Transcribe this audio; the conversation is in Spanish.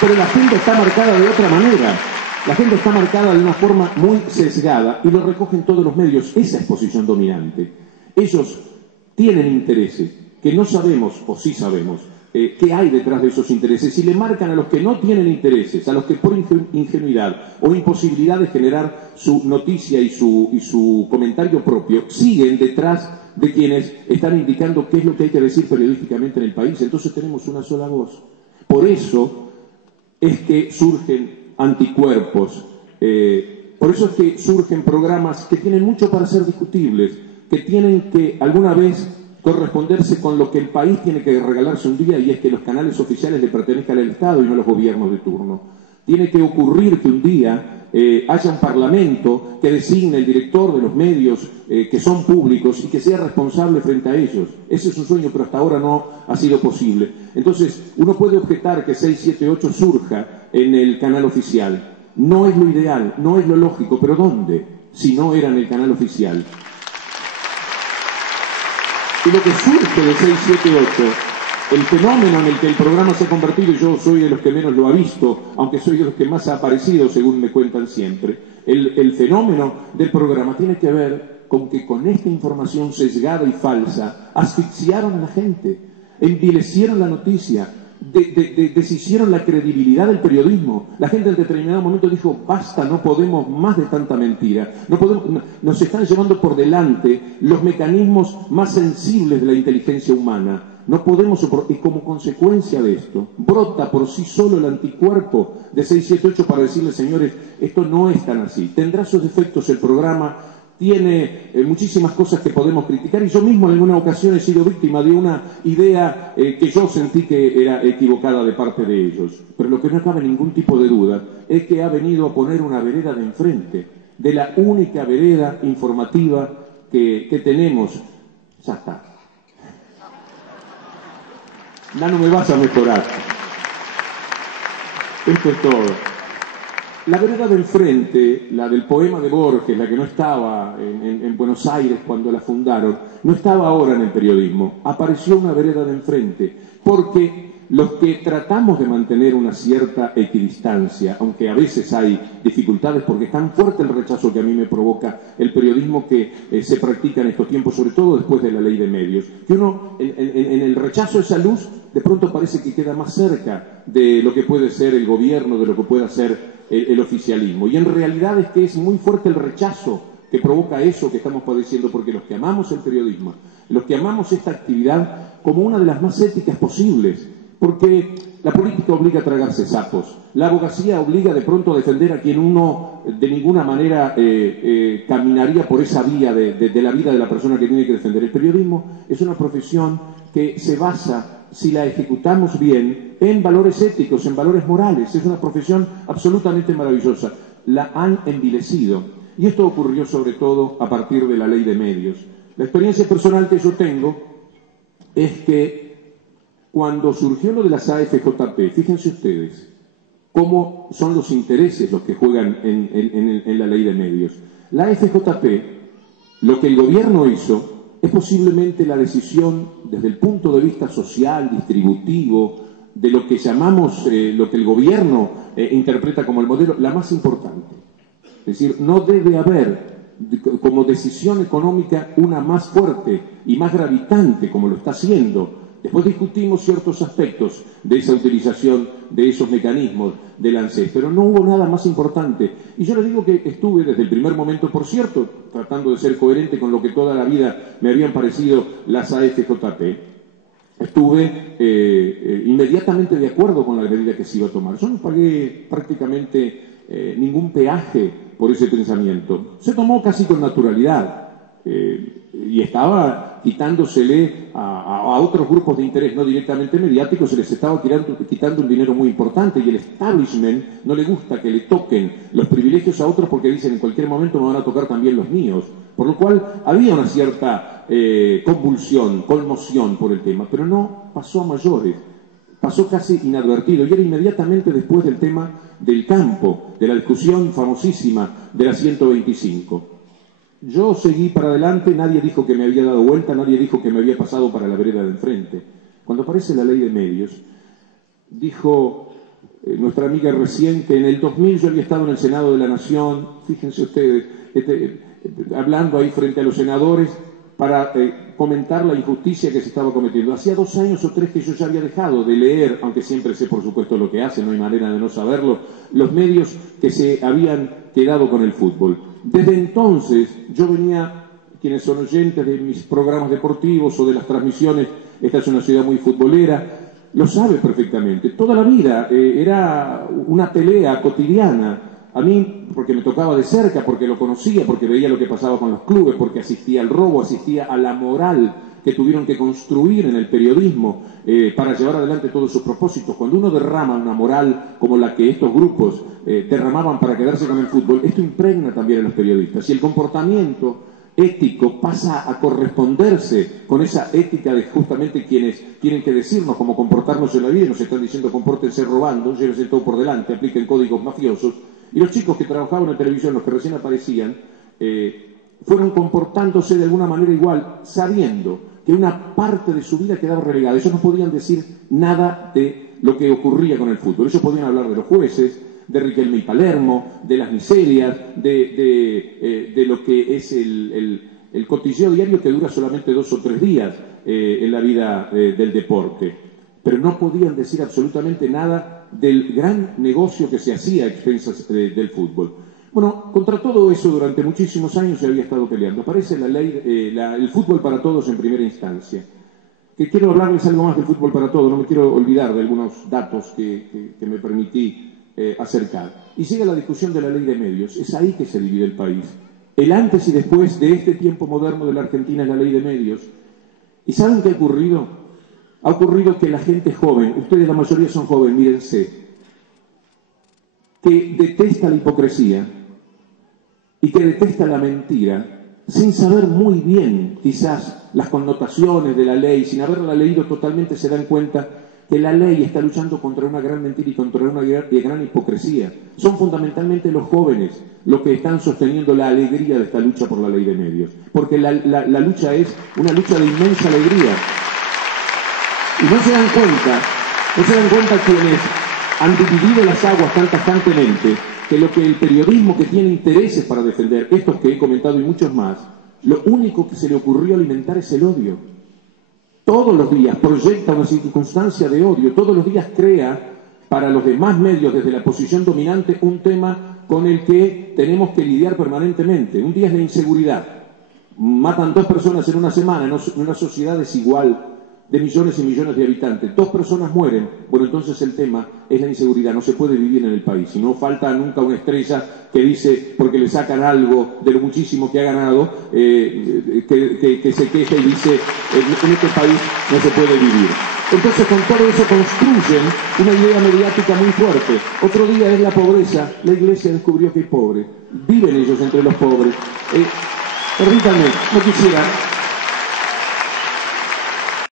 Pero la agenda está marcada de otra manera. La agenda está marcada de una forma muy sesgada y lo recogen todos los medios, esa exposición dominante. Ellos tienen intereses que no sabemos, o sí sabemos, qué hay detrás de esos intereses, y le marcan a los que no tienen intereses, a los que por ingenuidad o imposibilidad de generar su noticia y su comentario propio, siguen detrás de quienes están indicando qué es lo que hay que decir periodísticamente en el país. Entonces tenemos una sola voz. Por eso es que surgen anticuerpos, por eso es que surgen programas que tienen mucho para ser discutibles, que tienen que alguna vez corresponderse con lo que el país tiene que regalarse un día, y es que los canales oficiales le pertenezcan al Estado y no a los gobiernos de turno. Tiene que ocurrir que un día haya un parlamento que designe el director de los medios que son públicos y que sea responsable frente a ellos. Ese es un sueño, pero hasta ahora no ha sido posible. Entonces, uno puede objetar que 678 surja en el canal oficial. No es lo ideal, no es lo lógico, pero ¿dónde? Si no era en el canal oficial. Y lo que surge de 678, el fenómeno en el que el programa se ha convertido, y yo soy de los que menos lo ha visto, aunque soy de los que más ha aparecido, según me cuentan siempre, el fenómeno del programa tiene que ver con que con esta información sesgada y falsa asfixiaron a la gente, envilecieron la noticia, deshicieron la credibilidad del periodismo. La gente en determinado momento dijo: basta, no podemos más de tanta mentira, nos están llevando por delante los mecanismos más sensibles de la inteligencia humana, no podemos soportar. Y como consecuencia de esto brota por sí solo el anticuerpo de 678 para decirles: señores, esto no es tan así. Tendrá sus defectos el programa, tiene muchísimas cosas que podemos criticar, y yo mismo en alguna ocasión he sido víctima de una idea que yo sentí que era equivocada de parte de ellos. Pero lo que no cabe ningún tipo de duda es que ha venido a poner una vereda de enfrente, de la única vereda informativa que tenemos. Ya está. Ya no me vas a mejorar. Esto es todo. La vereda del frente, la del poema de Borges, la que no estaba en Buenos Aires cuando la fundaron, no estaba ahora en el periodismo. Apareció una vereda de enfrente, porque los que tratamos de mantener una cierta equidistancia, aunque a veces hay dificultades, porque es tan fuerte el rechazo que a mí me provoca el periodismo que se practica en estos tiempos, sobre todo después de la ley de medios, que uno en el rechazo a esa luz de pronto parece que queda más cerca de lo que puede ser el gobierno, de lo que pueda ser el oficialismo. Y en realidad es que es muy fuerte el rechazo que provoca eso que estamos padeciendo, porque los que amamos el periodismo, los que amamos esta actividad como una de las más éticas posibles, porque la política obliga a tragarse sapos, la abogacía obliga de pronto a defender a quien uno de ninguna manera caminaría por esa vía de la vida de la persona que tiene que defender. El periodismo es una profesión que se basa, si la ejecutamos bien, en valores éticos, en valores morales. Es una profesión absolutamente maravillosa. La han envilecido. Y esto ocurrió sobre todo a partir de la ley de medios. La experiencia personal que yo tengo es que cuando surgió lo de las AFJP, fíjense ustedes cómo son los intereses los que juegan en la ley de medios. La AFJP, lo que el gobierno hizo, es posiblemente la decisión desde el punto de vista social, distributivo, de lo que llamamos, lo que el gobierno interpreta como el modelo, la más importante. Es decir, no debe haber como decisión económica una más fuerte y más gravitante como lo está haciendo. Después discutimos ciertos aspectos de esa utilización de esos mecanismos del ANSES, pero no hubo nada más importante. Y yo les digo que estuve desde el primer momento, por cierto, tratando de ser coherente con lo que toda la vida me habían parecido las AFJP, estuve inmediatamente de acuerdo con la medida que se iba a tomar. Yo no pagué prácticamente ningún peaje por ese pensamiento. Se tomó casi con naturalidad. Y estaba quitándosele a otros grupos de interés no directamente mediáticos, se les estaba quitando un dinero muy importante, y el establishment no le gusta que le toquen los privilegios a otros, porque dicen: en cualquier momento me van a tocar también los míos. Por lo cual había una cierta conmoción por el tema, pero no pasó a mayores, pasó casi inadvertido, y era inmediatamente después del tema del campo, de la discusión famosísima de la 125. Yo seguí para adelante, nadie dijo que me había dado vuelta, nadie dijo que me había pasado para la vereda de enfrente. Cuando aparece la ley de medios, dijo nuestra amiga reciente, en el 2000 yo había estado en el Senado de la Nación, fíjense ustedes, hablando ahí frente a los senadores para comentar la injusticia que se estaba cometiendo. Hacía 2 años o 3 que yo ya había dejado de leer, aunque siempre sé por supuesto lo que hacen, no hay manera de no saberlo, los medios que se habían quedado con el fútbol. Desde entonces yo venía, quienes son oyentes de mis programas deportivos o de las transmisiones, esta es una ciudad muy futbolera, lo sabe perfectamente. Toda la vida era una pelea cotidiana. A mí, porque me tocaba de cerca, porque lo conocía, porque veía lo que pasaba con los clubes, porque asistía al robo, asistía a la moral que tuvieron que construir en el periodismo para llevar adelante todos sus propósitos. Cuando uno derrama una moral como la que estos grupos derramaban para quedarse con el fútbol, esto impregna también a los periodistas. Y el comportamiento ético pasa a corresponderse con esa ética de justamente quienes tienen que decirnos cómo comportarnos en la vida y nos están diciendo compórtense robando, llévense todo por delante, apliquen códigos mafiosos. Y los chicos que trabajaban en televisión, los que recién aparecían, fueron comportándose de alguna manera igual, sabiendo que una parte de su vida quedaba relegada. Ellos no podían decir nada de lo que ocurría con el fútbol. Ellos podían hablar de los jueces, de Riquelme y Palermo, de las miserias, de lo que es el cotilleo diario que dura solamente 2 o 3 días en la vida del deporte. Pero no podían decir absolutamente nada del gran negocio que se hacía a expensas del fútbol. Bueno, contra todo eso durante muchísimos años se había estado peleando. Aparece la ley, el fútbol para todos en primera instancia. Que quiero hablarles algo más del fútbol para todos, no me quiero olvidar de algunos datos que me permití acercar. Y sigue la discusión de la ley de medios. Es ahí que se divide el país. El antes y después de este tiempo moderno de la Argentina es la ley de medios. ¿Y saben qué ha ocurrido? Ha ocurrido que la gente joven, ustedes la mayoría son jóvenes, mírense, que detesta la hipocresía y que detesta la mentira, sin saber muy bien quizás las connotaciones de la ley, sin haberla leído totalmente, se dan cuenta que la ley está luchando contra una gran mentira y contra una gran hipocresía. Son fundamentalmente los jóvenes los que están sosteniendo la alegría de esta lucha por la ley de medios, porque la lucha es una lucha de inmensa alegría. Y no se dan cuenta quienes han dividido las aguas tan tajantemente, que lo que el periodismo que tiene intereses para defender, estos que he comentado y muchos más, lo único que se le ocurrió alimentar es el odio. Todos los días proyecta una circunstancia de odio, todos los días crea para los demás medios desde la posición dominante un tema con el que tenemos que lidiar permanentemente. Un día es la inseguridad. Matan 2 personas en una semana en una sociedad desigual de millones y millones de habitantes. 2 personas mueren. Bueno, entonces el tema es la inseguridad. No se puede vivir en el país. Y no falta nunca una estrella que dice, porque le sacan algo de lo muchísimo que ha ganado, que se queja y dice, en este país no se puede vivir. Entonces con todo eso construyen una idea mediática muy fuerte. Otro día es la pobreza. La Iglesia descubrió que hay pobres. Viven ellos entre los pobres. Permítanme, no quisiera